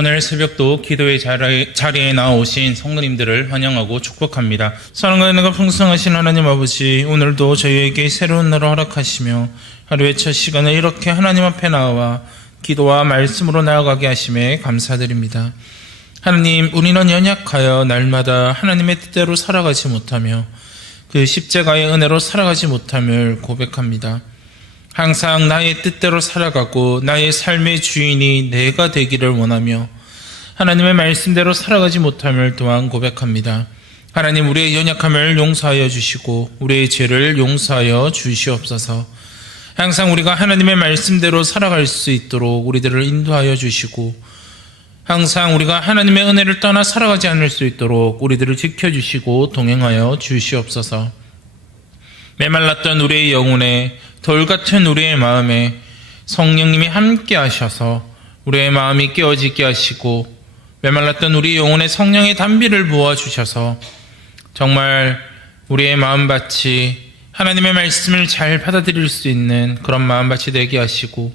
오늘 새벽도 기도의 자리에 나오신 성도님들을 환영하고 축복합니다. 사랑과 은혜가 풍성하신 하나님 아버지, 오늘도 저희에게 새로운 날을 허락하시며 하루의 첫 시간을 이렇게 하나님 앞에 나와 기도와 말씀으로 나아가게 하심에 감사드립니다. 하나님, 우리는 연약하여 날마다 하나님의 뜻대로 살아가지 못하며 그 십자가의 은혜로 살아가지 못함을 고백합니다. 항상 나의 뜻대로 살아가고 나의 삶의 주인이 내가 되기를 원하며 하나님의 말씀대로 살아가지 못함을 또한 고백합니다. 하나님, 우리의 연약함을 용서하여 주시고 우리의 죄를 용서하여 주시옵소서. 항상 우리가 하나님의 말씀대로 살아갈 수 있도록 우리들을 인도하여 주시고 항상 우리가 하나님의 은혜를 떠나 살아가지 않을 수 있도록 우리들을 지켜주시고 동행하여 주시옵소서. 메말랐던 우리의 영혼에, 돌같은 우리의 마음에 성령님이 함께 하셔서 우리의 마음이 깨어지게 하시고 메말랐던 우리 영혼에 성령의 단비를 부어주셔서 정말 우리의 마음밭이 하나님의 말씀을 잘 받아들일 수 있는 그런 마음밭이 되게 하시고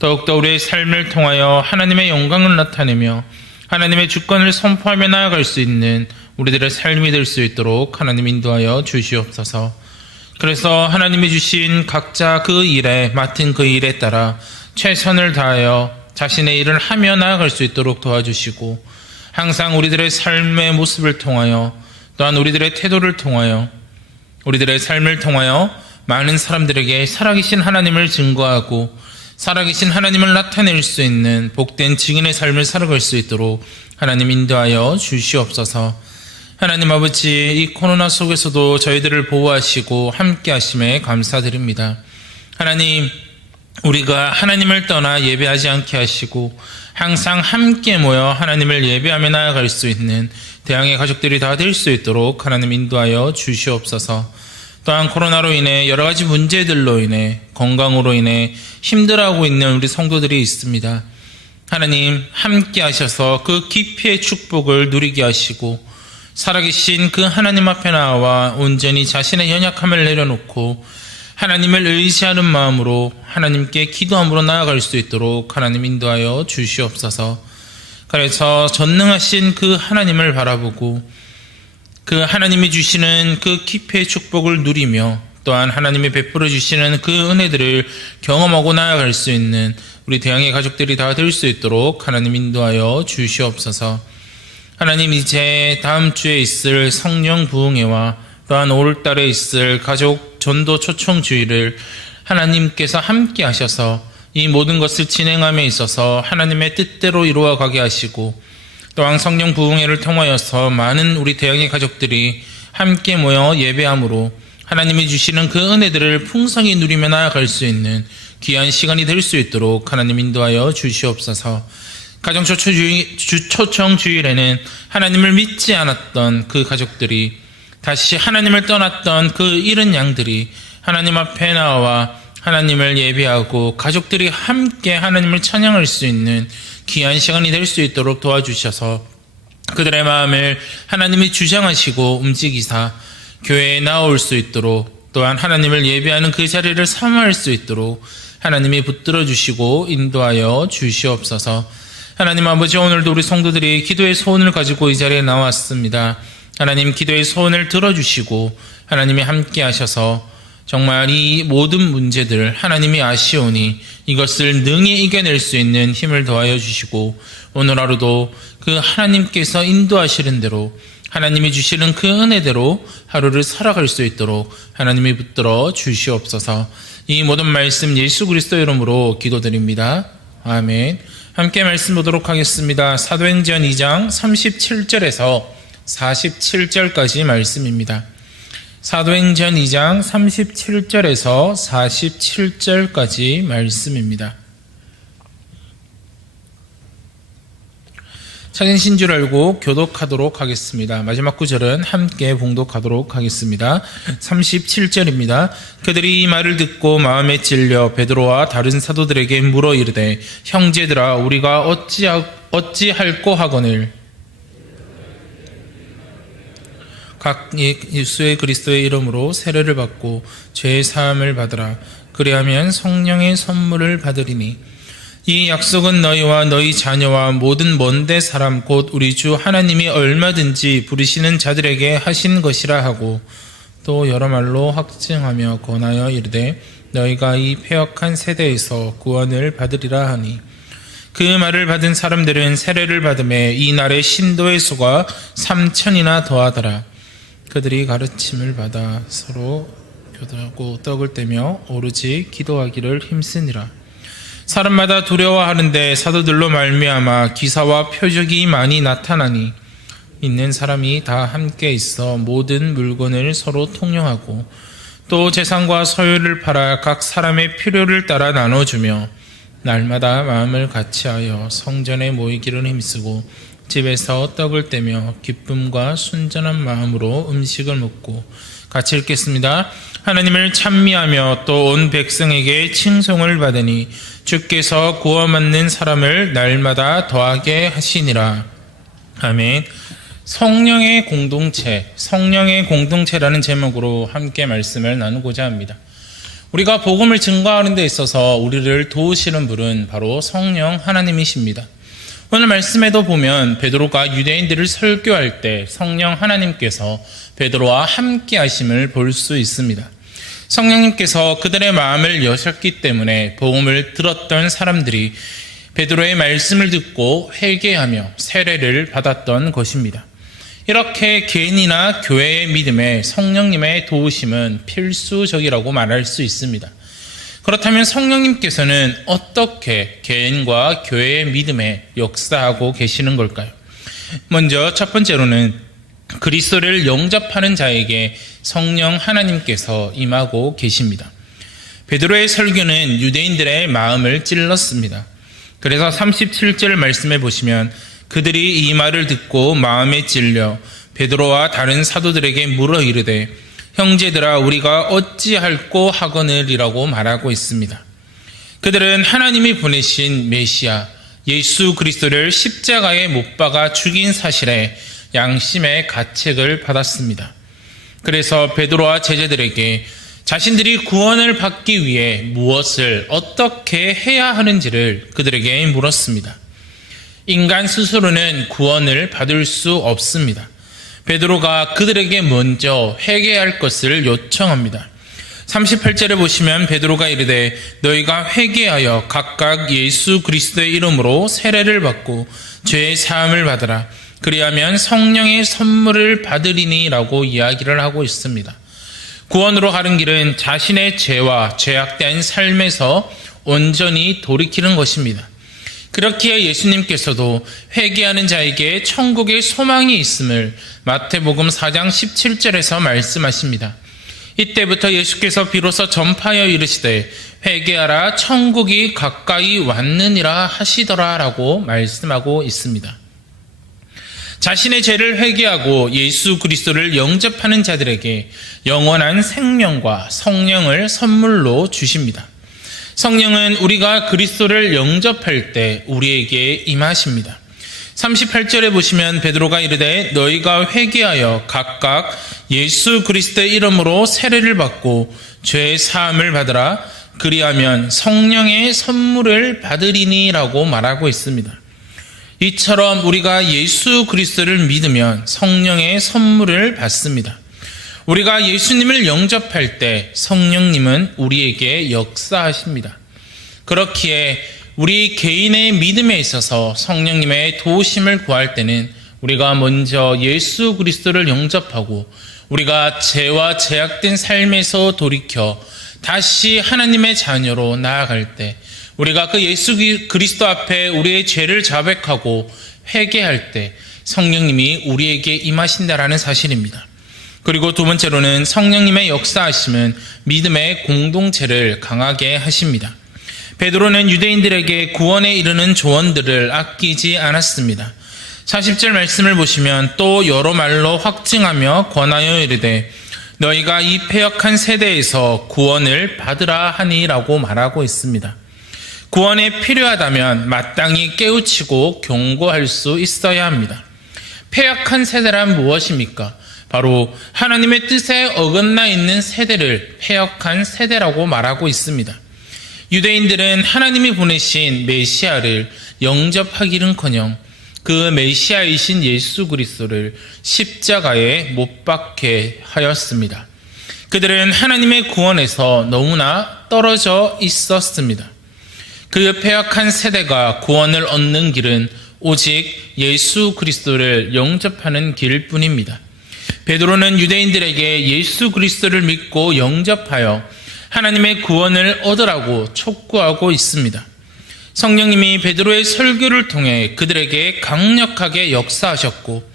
더욱더 우리의 삶을 통하여 하나님의 영광을 나타내며 하나님의 주권을 선포하며 나아갈 수 있는 우리들의 삶이 될 수 있도록 하나님 인도하여 주시옵소서. 그래서 하나님이 주신 각자 그 일에 맡은 그 일에 따라 최선을 다하여 자신의 일을 하며 나아갈 수 있도록 도와주시고 항상 우리들의 삶의 모습을 통하여 또한 우리들의 태도를 통하여 우리들의 삶을 통하여 많은 사람들에게 살아계신 하나님을 증거하고 살아계신 하나님을 나타낼 수 있는 복된 증인의 삶을 살아갈 수 있도록 하나님 인도하여 주시옵소서. 하나님 아버지, 이 코로나 속에서도 저희들을 보호하시고 함께 하심에 감사드립니다. 하나님, 우리가 하나님을 떠나 예배하지 않게 하시고 항상 함께 모여 하나님을 예배하며 나아갈 수 있는 대항의 가족들이 다 될 수 있도록 하나님 인도하여 주시옵소서. 또한 코로나로 인해 여러 가지 문제들로 인해 건강으로 인해 힘들어하고 있는 우리 성도들이 있습니다. 하나님, 함께 하셔서 그 깊이의 축복을 누리게 하시고 살아계신 그 하나님 앞에 나와 온전히 자신의 연약함을 내려놓고 하나님을 의지하는 마음으로 하나님께 기도함으로 나아갈 수 있도록 하나님 인도하여 주시옵소서. 그래서 전능하신 그 하나님을 바라보고 그 하나님이 주시는 그 깊이의 축복을 누리며 또한 하나님이 베풀어 주시는 그 은혜들을 경험하고 나아갈 수 있는 우리 대항의 가족들이 다 될 수 있도록 하나님 인도하여 주시옵소서. 하나님, 이제 다음 주에 있을 성령 부흥회와 또한 5월달에 있을 가족 전도 초청 주일을 하나님께서 함께 하셔서 이 모든 것을 진행함에 있어서 하나님의 뜻대로 이루어가게 하시고 또한 성령 부흥회를 통하여서 많은 우리 대항의 가족들이 함께 모여 예배함으로 하나님이 주시는 그 은혜들을 풍성히 누리며 나아갈 수 있는 귀한 시간이 될 수 있도록 하나님 인도하여 주시옵소서. 가정 초청 주일에는 하나님을 믿지 않았던 그 가족들이 다시 하나님을 떠났던 그 잃은 양들이 하나님 앞에 나와 하나님을 예배하고 가족들이 함께 하나님을 찬양할 수 있는 귀한 시간이 될 수 있도록 도와주셔서 그들의 마음을 하나님이 주장하시고 움직이사 교회에 나올 수 있도록 또한 하나님을 예배하는 그 자리를 사모할 수 있도록 하나님이 붙들어 주시고 인도하여 주시옵소서. 하나님 아버지, 오늘도 우리 성도들이 기도의 소원을 가지고 이 자리에 나왔습니다. 하나님, 기도의 소원을 들어주시고 하나님이 함께 하셔서 정말 이 모든 문제들 하나님이 아시오니 이것을 능히 이겨낼 수 있는 힘을 더하여 주시고 오늘 하루도 그 하나님께서 인도하시는 대로 하나님이 주시는 그 은혜대로 하루를 살아갈 수 있도록 하나님이 붙들어 주시옵소서. 이 모든 말씀 예수 그리스도 이름으로 기도드립니다. 아멘. 함께 말씀 보도록 하겠습니다. 사도행전 2장 37절에서 47절까지 말씀입니다. 사도행전 2장 37절에서 47절까지 말씀입니다. 찾으신 줄 알고 교독하도록 하겠습니다. 마지막 구절은 함께 봉독하도록 하겠습니다. 37절입니다. 그들이 이 말을 듣고 마음에 찔려 베드로와 다른 사도들에게 물어 이르되 형제들아, 우리가 어찌할꼬 하거늘 각 예수의 그리스도의 이름으로 세례를 받고 죄의 사함을 받으라. 그리하면 성령의 선물을 받으리니 이 약속은 너희와 너희 자녀와 모든 먼데 사람 곧 우리 주 하나님이 얼마든지 부르시는 자들에게 하신 것이라 하고 또 여러 말로 확증하며 권하여 이르되 너희가 이 패역한 세대에서 구원을 받으리라 하니 그 말을 받은 사람들은 세례를 받음에 이 날의 신도의 수가 3,000이나 더하더라. 그들이 가르침을 받아 서로 교도하고 떡을 떼며 오로지 기도하기를 힘쓰니라. 사람마다 두려워하는데 사도들로 말미암아 기사와 표적이 많이 나타나니 있는 사람이 다 함께 있어 모든 물건을 서로 통용하고 또 재산과 소유를 팔아 각 사람의 필요를 따라 나눠주며 날마다 마음을 같이하여 성전에 모이기를 힘쓰고 집에서 떡을 떼며 기쁨과 순전한 마음으로 음식을 먹고 같이 읽겠습니다. 하나님을 찬미하며 또 온 백성에게 칭송을 받으니 주께서 구원받는 사람을 날마다 더하게 하시니라. 아멘. 성령의 공동체, 성령의 공동체라는 제목으로 함께 말씀을 나누고자 합니다. 우리가 복음을 증거하는 데 있어서 우리를 도우시는 분은 바로 성령 하나님이십니다. 오늘 말씀에도 보면 베드로가 유대인들을 설교할 때 성령 하나님께서 베드로와 함께 하심을 볼 수 있습니다. 성령님께서 그들의 마음을 여셨기 때문에 복음을 들었던 사람들이 베드로의 말씀을 듣고 회개하며 세례를 받았던 것입니다. 이렇게 개인이나 교회의 믿음에 성령님의 도우심은 필수적이라고 말할 수 있습니다. 그렇다면 성령님께서는 어떻게 개인과 교회의 믿음에 역사하고 계시는 걸까요? 먼저 첫 번째로는 그리스도를 영접하는 자에게 성령 하나님께서 임하고 계십니다. 베드로의 설교는 유대인들의 마음을 찔렀습니다. 그래서 37절 말씀에 보시면 그들이 이 말을 듣고 마음에 찔려 베드로와 다른 사도들에게 물어 이르되 형제들아 우리가 어찌할꼬 하거늘이라고 말하고 있습니다. 그들은 하나님이 보내신 메시아 예수 그리스도를 십자가에 못 박아 죽인 사실에 양심의 가책을 받았습니다. 그래서 베드로와 제자들에게 자신들이 구원을 받기 위해 무엇을 어떻게 해야 하는지를 그들에게 물었습니다. 인간 스스로는 구원을 받을 수 없습니다. 베드로가 그들에게 먼저 회개할 것을 요청합니다. 38절에 보시면 베드로가 이르되 너희가 회개하여 각각 예수 그리스도의 이름으로 세례를 받고 죄의 사함을 받으라. 그리하면 성령의 선물을 받으리니 라고 이야기를 하고 있습니다. 구원으로 가는 길은 자신의 죄와 죄악된 삶에서 온전히 돌이키는 것입니다. 그렇기에 예수님께서도 회개하는 자에게 천국의 소망이 있음을 마태복음 4장 17절에서 말씀하십니다. 이때부터 예수께서 비로소 전파하여 이르시되 회개하라 천국이 가까이 왔느니라 하시더라 라고 말씀하고 있습니다. 자신의 죄를 회개하고 예수 그리스도를 영접하는 자들에게 영원한 생명과 성령을 선물로 주십니다. 성령은 우리가 그리스도를 영접할 때 우리에게 임하십니다. 38절에 보시면 베드로가 이르되 너희가 회개하여 각각 예수 그리스도의 이름으로 세례를 받고 죄의 사함을 받으라. 그리하면 성령의 선물을 받으리니 라고 말하고 있습니다. 이처럼 우리가 예수 그리스도를 믿으면 성령의 선물을 받습니다. 우리가 예수님을 영접할 때 성령님은 우리에게 역사하십니다. 그렇기에 우리 개인의 믿음에 있어서 성령님의 도우심을 구할 때는 우리가 먼저 예수 그리스도를 영접하고 우리가 죄와 죄악된 삶에서 돌이켜 다시 하나님의 자녀로 나아갈 때 우리가 그 예수 그리스도 앞에 우리의 죄를 자백하고 회개할 때 성령님이 우리에게 임하신다라는 사실입니다. 그리고 두 번째로는 성령님의 역사하심은 믿음의 공동체를 강하게 하십니다. 베드로는 유대인들에게 구원에 이르는 조언들을 아끼지 않았습니다. 40절 말씀을 보시면 또 여러 말로 확증하며 권하여 이르되 너희가 이 패역한 세대에서 구원을 받으라 하니라고 말하고 있습니다. 구원에 필요하다면 마땅히 깨우치고 경고할 수 있어야 합니다. 패역한 세대란 무엇입니까? 바로 하나님의 뜻에 어긋나 있는 세대를 패역한 세대라고 말하고 있습니다. 유대인들은 하나님이 보내신 메시아를 영접하기는커녕 그 메시아이신 예수 그리스도를 십자가에 못 박게 하였습니다. 그들은 하나님의 구원에서 너무나 떨어져 있었습니다. 그 패역한 세대가 구원을 얻는 길은 오직 예수 그리스도를 영접하는 길뿐입니다. 베드로는 유대인들에게 예수 그리스도를 믿고 영접하여 하나님의 구원을 얻으라고 촉구하고 있습니다. 성령님이 베드로의 설교를 통해 그들에게 강력하게 역사하셨고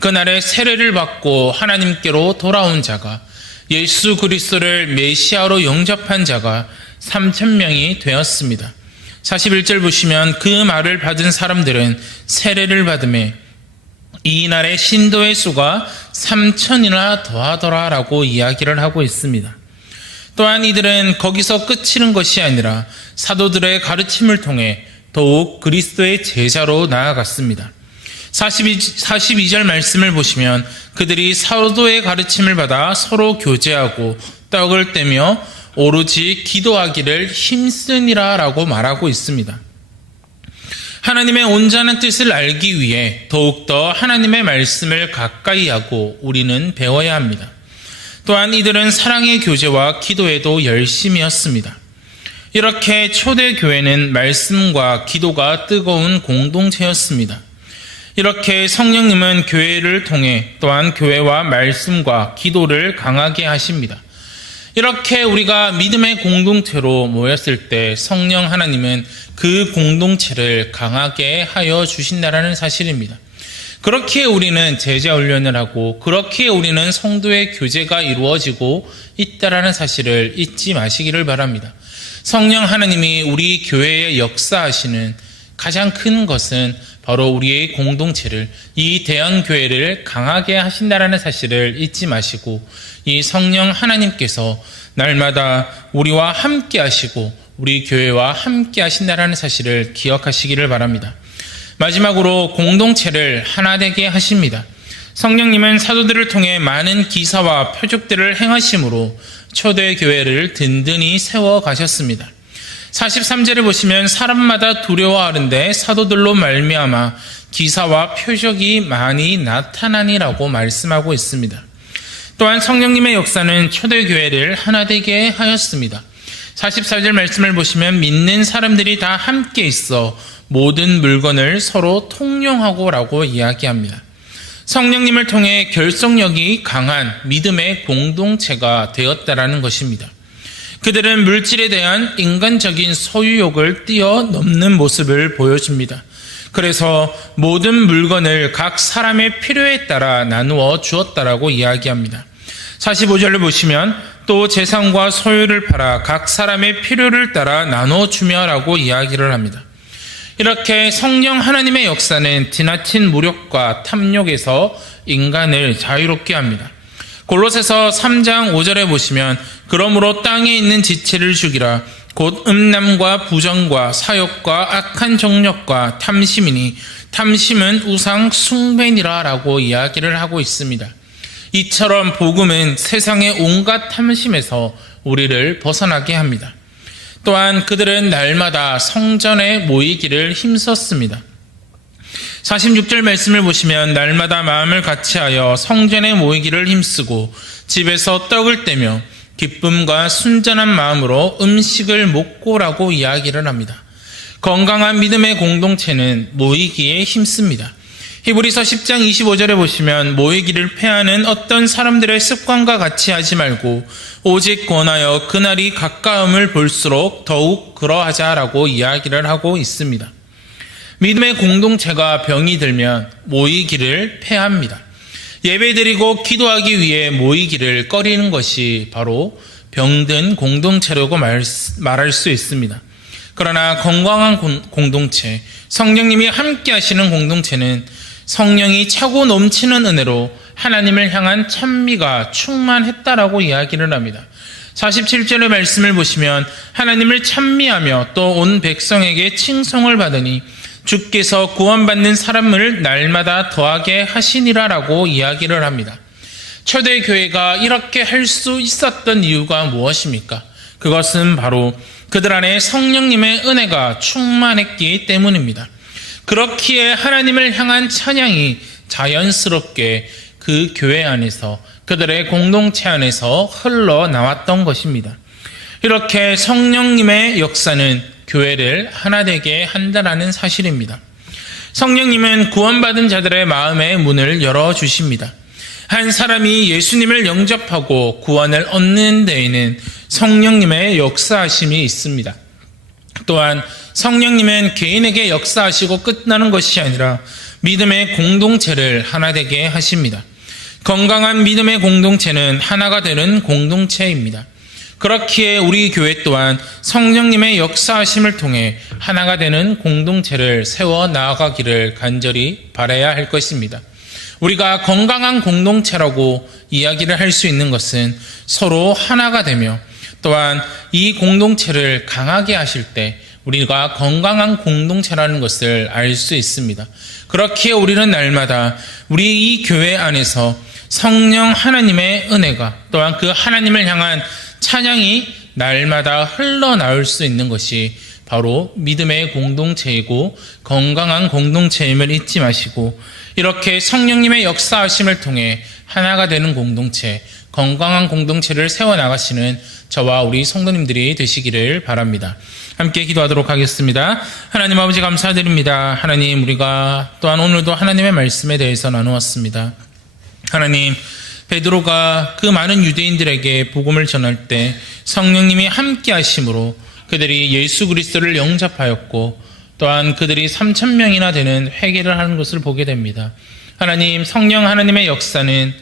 그날에 세례를 받고 하나님께로 돌아온 자가 예수 그리스도를 메시아로 영접한 자가 3,000명이 되었습니다. 41절 보시면 그 말을 받은 사람들은 세례를 받음에 이날의 신도의 수가 3,000이나 더하더라 라고 이야기를 하고 있습니다. 또한 이들은 거기서 끝이는 것이 아니라 사도들의 가르침을 통해 더욱 그리스도의 제자로 나아갔습니다. 42절 말씀을 보시면 그들이 사도의 가르침을 받아 서로 교제하고 떡을 떼며 오로지 기도하기를 힘쓰니라 라고 말하고 있습니다. 하나님의 온전한 뜻을 알기 위해 더욱더 하나님의 말씀을 가까이 하고 우리는 배워야 합니다. 또한 이들은 사랑의 교제와 기도에도 열심이었습니다. 이렇게 초대교회는 말씀과 기도가 뜨거운 공동체였습니다. 이렇게 성령님은 교회를 통해 또한 교회와 말씀과 기도를 강하게 하십니다. 이렇게 우리가 믿음의 공동체로 모였을 때 성령 하나님은 그 공동체를 강하게 하여 주신다라는 사실입니다. 그렇게 우리는 제자 훈련을 하고 그렇게 우리는 성도의 교제가 이루어지고 있다라는 사실을 잊지 마시기를 바랍니다. 성령 하나님이 우리 교회에 역사하시는 가장 큰 것은 바로 우리의 공동체를, 이 대형교회를 강하게 하신다라는 사실을 잊지 마시고 이 성령 하나님께서 날마다 우리와 함께 하시고 우리 교회와 함께 하신다라는 사실을 기억하시기를 바랍니다. 마지막으로 공동체를 하나 되게 하십니다. 성령님은 사도들을 통해 많은 기사와 표적들을 행하심으로 초대교회를 든든히 세워가셨습니다. 43절에 보시면 사람마다 두려워하는데 사도들로 말미암아 기사와 표적이 많이 나타나니라고 말씀하고 있습니다. 또한 성령님의 역사는 초대교회를 하나 되게 하였습니다. 44절 말씀을 보시면 믿는 사람들이 다 함께 있어 모든 물건을 서로 통용하고 라고 이야기합니다. 성령님을 통해 결속력이 강한 믿음의 공동체가 되었다라는 것입니다. 그들은 물질에 대한 인간적인 소유욕을 뛰어넘는 모습을 보여줍니다. 그래서 모든 물건을 각 사람의 필요에 따라 나누어 주었다라고 이야기합니다. 45절을 보시면 또 재산과 소유를 팔아 각 사람의 필요를 따라 나누어 주며 라고 이야기를 합니다. 이렇게 성령 하나님의 역사는 지나친 무력과 탐욕에서 인간을 자유롭게 합니다. 골로새서 3장 5절에 보시면 그러므로 땅에 있는 지체를 죽이라 곧 음란과 부정과 사욕과 악한 정욕과 탐심이니 탐심은 우상 숭배니라 라고 이야기를 하고 있습니다. 이처럼 복음은 세상의 온갖 탐심에서 우리를 벗어나게 합니다. 또한 그들은 날마다 성전에 모이기를 힘썼습니다. 46절 말씀을 보시면 날마다 마음을 같이하여 성전에 모이기를 힘쓰고 집에서 떡을 떼며 기쁨과 순전한 마음으로 음식을 먹고라고 이야기를 합니다. 건강한 믿음의 공동체는 모이기에 힘씁니다. 히브리서 10장 25절에 보시면 모이기를 패하는 어떤 사람들의 습관과 같이 하지 말고 오직 권하여 그날이 가까움을 볼수록 더욱 그러하자라고 이야기를 하고 있습니다. 믿음의 공동체가 병이 들면 모이기를 패합니다. 예배드리고 기도하기 위해 모이기를 꺼리는 것이 바로 병든 공동체라고 말할 수 있습니다. 그러나 건강한 공동체, 성령님이 함께 하시는 공동체는 성령이 차고 넘치는 은혜로 하나님을 향한 찬미가 충만했다라고 이야기를 합니다. 47절의 말씀을 보시면 하나님을 찬미하며 또 온 백성에게 칭송을 받으니 주께서 구원받는 사람을 날마다 더하게 하시니라라고 이야기를 합니다. 초대교회가 이렇게 할 수 있었던 이유가 무엇입니까? 그것은 바로 그들 안에 성령님의 은혜가 충만했기 때문입니다. 그렇기에 하나님을 향한 찬양이 자연스럽게 그 교회 안에서, 그들의 공동체 안에서 흘러나왔던 것입니다. 이렇게 성령님의 역사는 교회를 하나 되게 한다는 사실입니다. 성령님은 구원받은 자들의 마음의 문을 열어주십니다. 한 사람이 예수님을 영접하고 구원을 얻는 데에는 성령님의 역사하심이 있습니다. 또한 성령님은 개인에게 역사하시고 끝나는 것이 아니라 믿음의 공동체를 하나 되게 하십니다. 건강한 믿음의 공동체는 하나가 되는 공동체입니다. 그렇기에 우리 교회 또한 성령님의 역사하심을 통해 하나가 되는 공동체를 세워 나아가기를 간절히 바라야 할 것입니다. 우리가 건강한 공동체라고 이야기를 할 수 있는 것은 서로 하나가 되며, 또한 이 공동체를 강하게 하실 때 우리가 건강한 공동체라는 것을 알 수 있습니다. 그렇기에 우리는 날마다 우리 이 교회 안에서 성령 하나님의 은혜가, 또한 그 하나님을 향한 찬양이 날마다 흘러나올 수 있는 것이 바로 믿음의 공동체이고 건강한 공동체임을 잊지 마시고, 이렇게 성령님의 역사하심을 통해 하나가 되는 공동체, 건강한 공동체를 세워나가시는 저와 우리 성도님들이 되시기를 바랍니다. 함께 기도하도록 하겠습니다. 하나님 아버지 감사드립니다. 하나님, 우리가 또한 오늘도 하나님의 말씀에 대해서 나누었습니다. 하나님, 베드로가 그 많은 유대인들에게 복음을 전할 때 성령님이 함께 하심으로 그들이 예수 그리스도를 영접하였고, 또한 그들이 3,000명이나 되는 회개를 하는 것을 보게 됩니다. 하나님, 성령 하나님의 역사는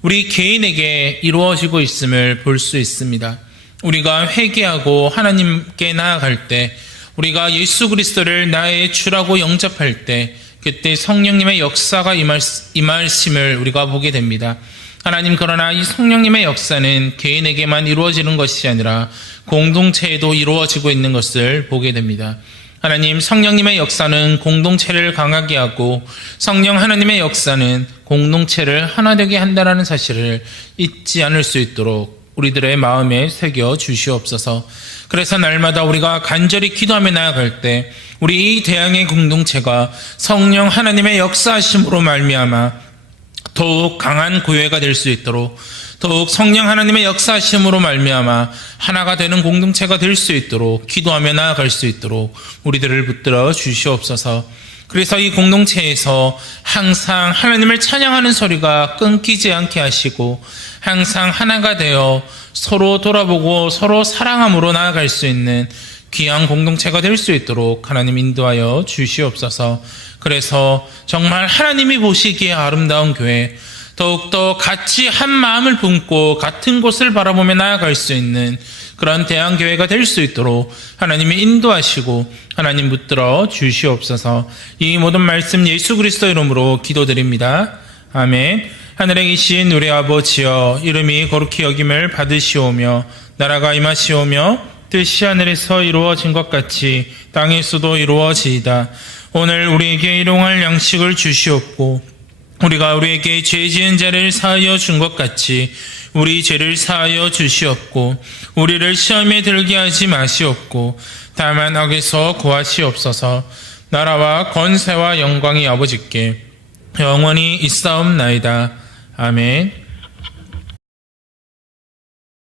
우리 개인에게 이루어지고 있음을 볼 수 있습니다. 우리가 회개하고 하나님께 나아갈 때, 우리가 예수 그리스도를 나의 주라고 영접할 때, 그때 성령님의 역사가 임하심을 우리가 보게 됩니다. 하나님, 그러나 이 성령님의 역사는 개인에게만 이루어지는 것이 아니라 공동체에도 이루어지고 있는 것을 보게 됩니다. 하나님, 성령님의 역사는 공동체를 강하게 하고 성령 하나님의 역사는 공동체를 하나 되게 한다는 사실을 잊지 않을 수 있도록 우리들의 마음에 새겨 주시옵소서. 그래서 날마다 우리가 간절히 기도하며 나아갈 때 우리 이 대양의 공동체가 성령 하나님의 역사하심으로 말미암아 더욱 강한 교회가 될 수 있도록, 더욱 성령 하나님의 역사하심으로 말미암아 하나가 되는 공동체가 될 수 있도록 기도하며 나아갈 수 있도록 우리들을 붙들어 주시옵소서. 그래서 이 공동체에서 항상 하나님을 찬양하는 소리가 끊기지 않게 하시고, 항상 하나가 되어 서로 돌아보고 서로 사랑함으로 나아갈 수 있는 귀한 공동체가 될 수 있도록 하나님 인도하여 주시옵소서. 그래서 정말 하나님이 보시기에 아름다운 교회, 더욱더 같이 한 마음을 품고 같은 곳을 바라보며 나아갈 수 있는 그런 대한교회가 될 수 있도록 하나님이 인도하시고 하나님 붙들어 주시옵소서. 이 모든 말씀 예수 그리스도 이름으로 기도드립니다. 아멘. 하늘에 계신 우리 아버지여, 이름이 거룩히 여김을 받으시오며 나라가 임하시오며 뜻이 하늘에서 이루어진 것 같이 땅에서도 이루어지이다. 오늘 우리에게 일용할 양식을 주시옵고, 우리가 우리에게 죄 지은 자를 사하여 준 것 같이 우리 죄를 사하여 주시옵고, 우리를 시험에 들게 하지 마시옵고, 다만 악에서 구하시옵소서. 나라와 권세와 영광이 아버지께 영원히 있사옵나이다. 아멘.